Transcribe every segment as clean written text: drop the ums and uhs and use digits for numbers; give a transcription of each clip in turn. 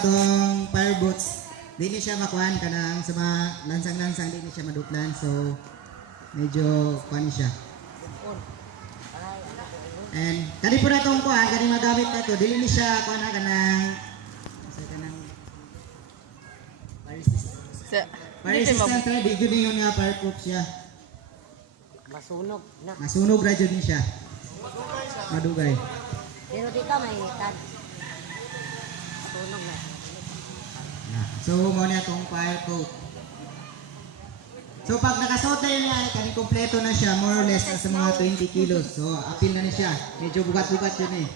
atong fire boots, di siya makuhan kanang sa mga lansang-lansang, di siya maduplan. So medyo kuhan siya. And kani po na itong kuhan, kani magamit na ito, di siya kuhan na kanang fire resistant na, di yun yung nga fireproof siya. Masunog na. Masunog radyo din siya. Madugay. Pero di ka mainitan. Masunog na. So, mo na itong fire coat. So, pag nakasuot na yun nga, kaning kompleto na siya, more or less, sa mga 20 kilos. So, appeal na siya. Medyo bugat-bugat yun eh.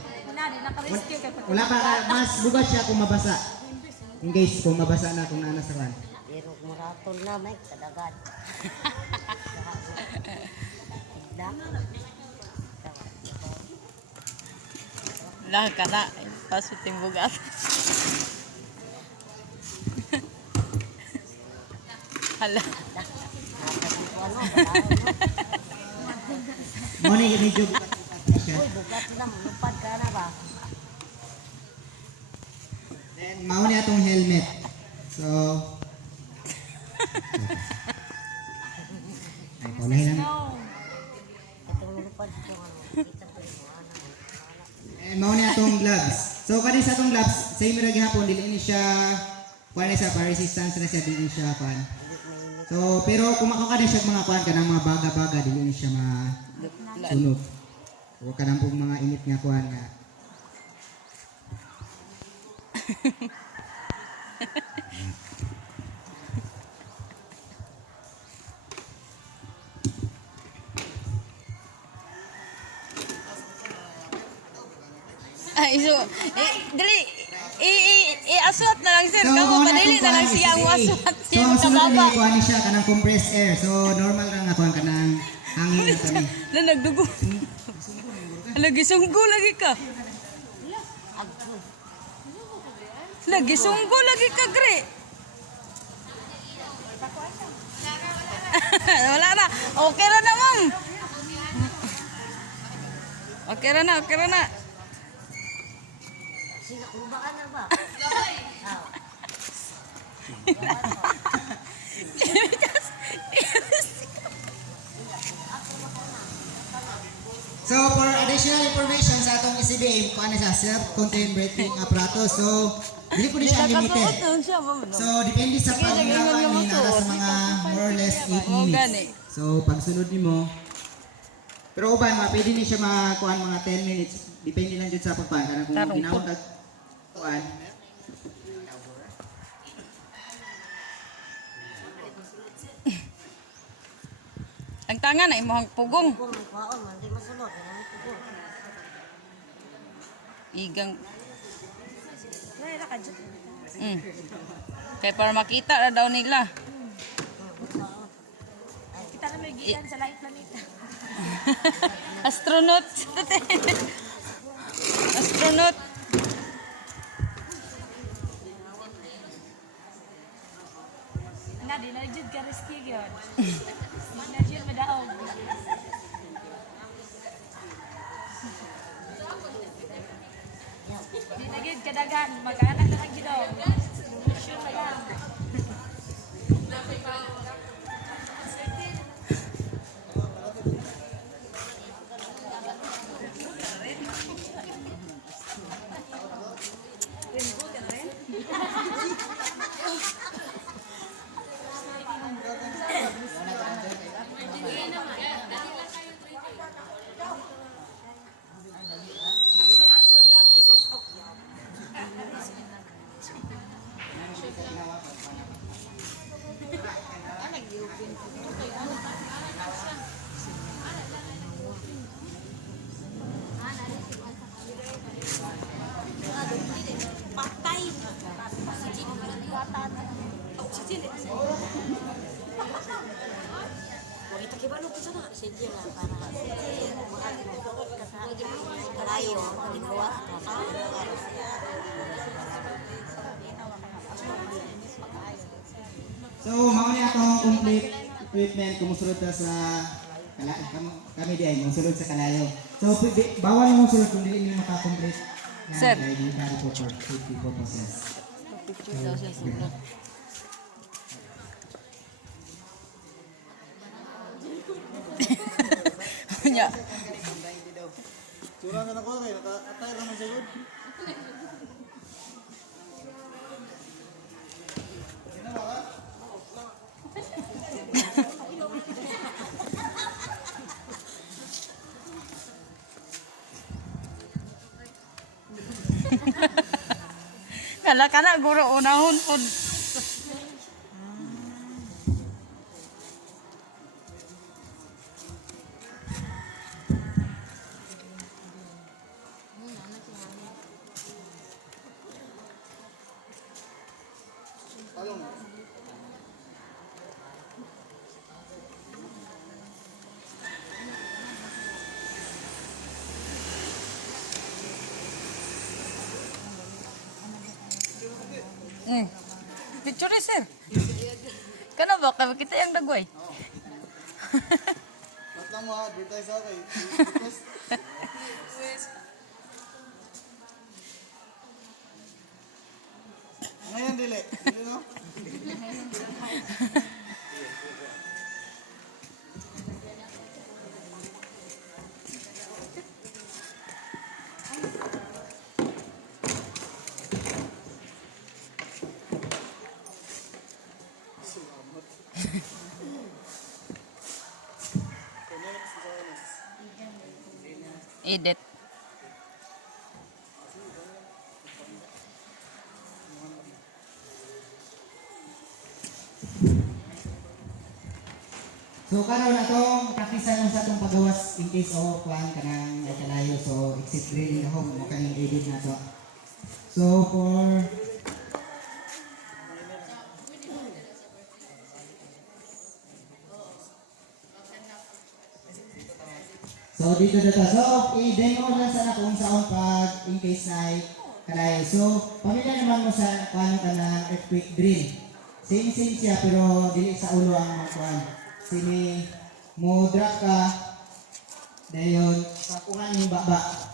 Wala pa, mas bugat siya kung mabasa. In case, kung mabasa na, kung nanasaran. Pero muratol na, Mike, kadagat. Lah ka na, pasok yung bugat. Hala. Mo na medyo bugat-bugat siya. Uy, bugat lang, lupad ka na ba? Then, mauna itong helmet. So, ay, paunahin lang. Itong lupad ko, kita ko yung And mauna itong gloves. So, kanina sa itong gloves, sa imo rin hapon, dili ni siya, kuha na siya, para resistance na siya, dili siya, kuha. So, pero kung makakada siya mga kuha ka ng mga baga-baga, dili ni siya masunog. Huwag ka ng pong mga init nga kuha nga. Ay, so, dali, i-aswat na lang sir. Kamu, madali na lang siya ang aswat. So, sunod na kuha ni siya, kanang compressed air. So, normal lang nga kuha ka ng hangin na kami. Na nagdugo. Lagi sunggo lagi ka. Lagi sunggo lagi ka, Gre. Wala na. Okay ra na, ma'am. Okay ra na, okay ra na. Sinakurba ka na ba? So, for additional information sa atong ECBA, kuha na siya, self-contained breathing apparatus. So, hindi po siya unlimited. So, depende sa paggawa ni nara sa mga more or less 8 minutes. So, pag sunod ni mo, pero uban, pwede ni siya makakuha mga 10 minutes. Depende lang dyan sa pagpaan. Kung ginawag na kuhaan, Ang tangan ay mohang pugong. Kung may kwaon, hindi masunod. Igang. Kaya para makita na daw nila. Kita na may giyan sa light planet. Astronaut. Astronaut. Nga, di na jud ka risky yun. Di na jud madaog. Di na jud kadagan. Mag-anak na lang jud. Sure na lang. Patay. Oxygen. Ito kibalo ko sana. Sige na para kalayo. Ginawa. so, mauna atong complete equipment kumusulod ta sa kami di ay musulod sa kalayo. So, bawal mo musulod kung dili mo maka-complete. Sir. Hindi ka po for safety purposes. Picture daw siya sulod. Nya. Surang na ako kayo, nakatay lang sa good. Kala kana guro unahon pod. Picture ni sir. Kana ba kami kita yang dagoy? Ba't lang mo ha, advertise ako eh. Ngayon dili. Dili no? Edit. So karon atong practicean sa atong pagawas in case of plan kanang kalayo so exit drilling home mo kaning edit na to. So dito dito. So, i-demo lang sana kung saan pag in case na kalayo. So, pamilya naman mo sa paano ka na earthquake drill. Same siya pero dili sa ulo ang magkuhan. Sini mo drop ka dayon pakuhan yung baba.